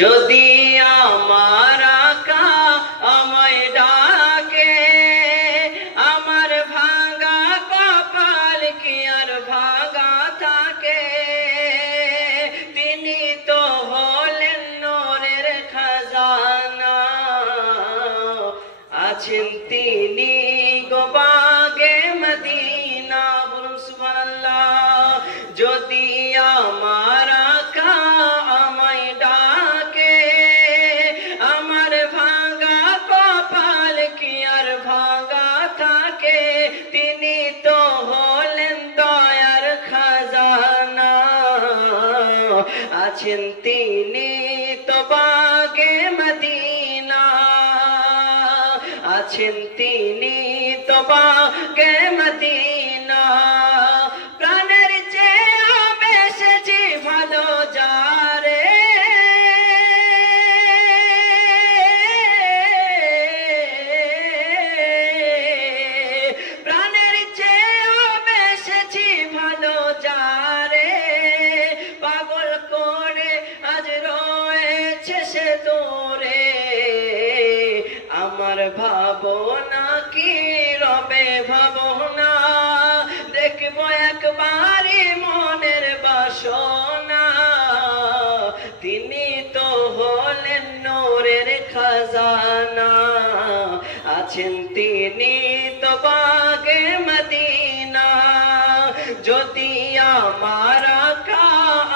যদি আমার আকা আমায় ডাকে, আমার ভাঙা কপাল কি আর ভাঙা থাকে। তিনি তো হলেন নূরের খাজানা, আছেন তিনি গোবাগে মদিনা। বলুন সুবহানাল্লাহ। যদি আমার আকা আমায় ডাকে, আমার ভাঙা কপাল কি আর ভাঙা থাকে। তিনি তো হলেন দয়ার খাজানা, আছেন তিনি তো বাগে মদিনা, আছেন তিনি তো বাগে মদিনা। প্রাণের চেয়ে বেশি ভালো যারে, প্রাণের চেয়ে বেশি ভালো যারে। পাগল করে আজ রয়েছে সে দূরে, আমার ভাবনা কি রবে ভাবনা। দেখবো একবারই মনের বাসনা, তিনি তো হলেন নূরের খাজানা, আছেন তিনি তো বাগে মদিনা। যদি আমার আকা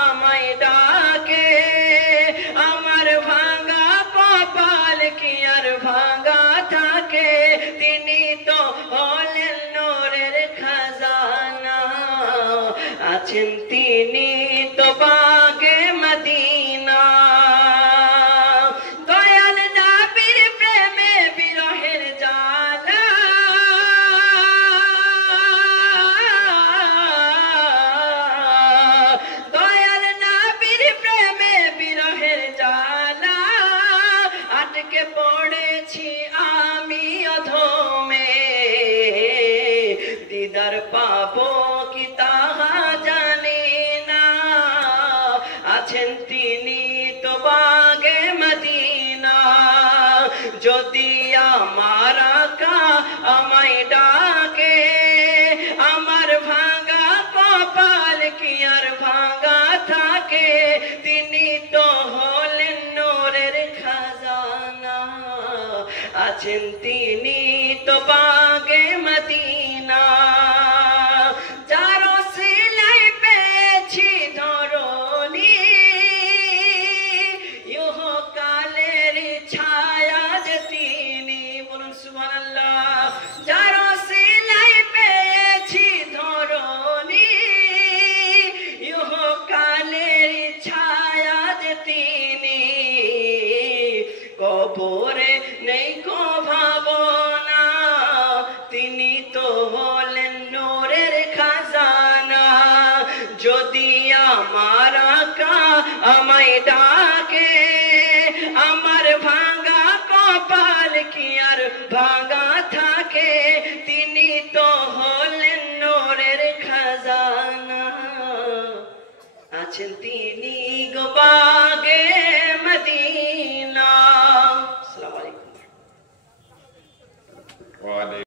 আমায় ডাকে, আমার ভাঙা কপাল কি আর ভাঙা থাকে। তিনি তো হলেন নূরের খাজানা, আছেন তিনি তো বাগে মদিনা। দয়াল নবীর প্রেমে বিরহের জ্বালা, দয়াল নবীর প্রেমে বিরহের জ্বালা। আটকে পড়েছি আমি অধমে, দিদার পাবো কি তাহা জানি না। আছেন তিনি তো বাগে মদিনা। যদি আমার আকা আমায় ডাকে, আমার ভাঙা কপাল কি আর ভাঙা থাকে। তিনি তো হলেন নূরের খাজানা, আছেন তিনি তো বাগে মদিনা। যার ওসিলায় পেয়েছি ধরণী, ইহকালের ছায়া যে তিনি। বলুন সুবহানাল্লাহ। যার ওসিলায় পেয়েছি ধরণী, ইহকালের ছায়া যে তিনি। কবরে নেই কো ভাবনা, তিনি তো হলেন নূরের খাজানা। যদি আমার আকা আমায় ডাকে, আমার ভাঙা কপাল কি আর ভাঙা থাকে। তিনি তো হলেন নূরের খাজানা, আছেন তিনি গোবাগে মদিনা। আসসালামু আলাইকুম।